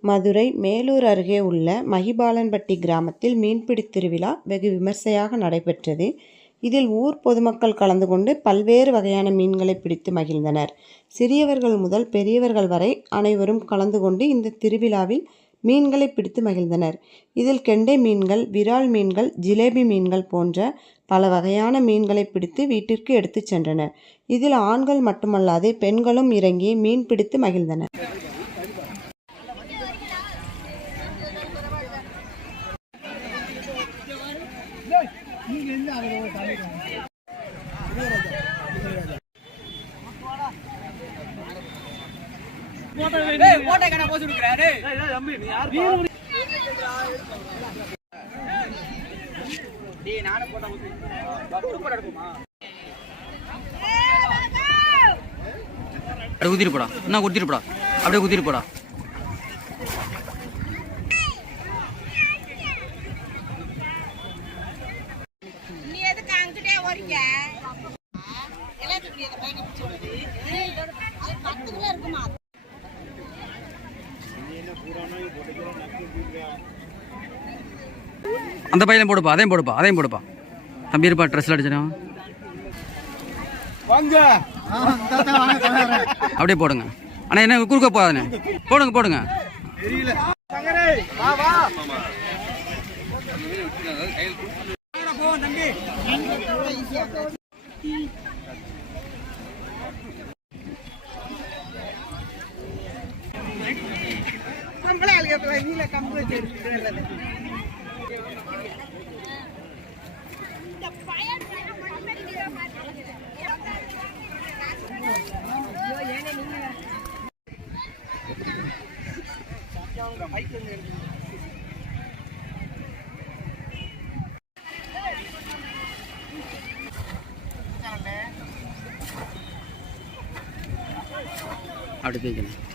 மதுரை மேலூர் அருகே உள்ள மகிபாலன்பட்டி கிராமத்தில் மீன்பிடி திருவிழா வெகு விமர்சையாக நடைபெற்றது. இதில் ஊர் பொதுமக்கள் கலந்து கொண்டு பல்வேறு வகையான மீன்களை பிடித்து மகிழ்ந்தனர். சிறியவர்கள் முதல் பெரியவர்கள் வரை அனைவரும் கலந்து கொண்டு இந்த திருவிழாவில் மீன்களை பிடித்து மகிழ்ந்தனர். இதில் கெண்டை மீன்கள், விரால் மீன்கள், ஜிலேபி மீன்கள் போன்ற பல வகையான மீன்களை பிடித்து வீட்டிற்கு எடுத்துச் சென்றனர். இதில் ஆண்கள் மட்டுமல்லாது பெண்களும் இறங்கி மீன் பிடித்து மகிழ்ந்தனர். போட்டோ கடை போச்சு கொடுக்குறாரு. டேய் நானும் போட்டோ போட்டோ எடுக்குமா அப்படியே குத்திட்டு போடா. என்ன குத்திட்டு போடா? அப்படியே குத்திட்டு கிலோ இருக்குமா? அந்த பையன் போடுப்பா அதையும் போடுப்பா அதையும் போடுப்பா. தம்பி இருப்பா ட்ரெஸ்ல அடிச்சிடும் அப்படியே போடுங்க. அண்ணா என்ன குறுக்க போகாதண்ணே. போடுங்க போடுங்க. ಕಂಬಳ ಅಲ್ಲಿಗೆ ಇಲ್ಲ ಕಂಬಳ ಏನೇ ನಿನ್ನ আটকে পেয়ে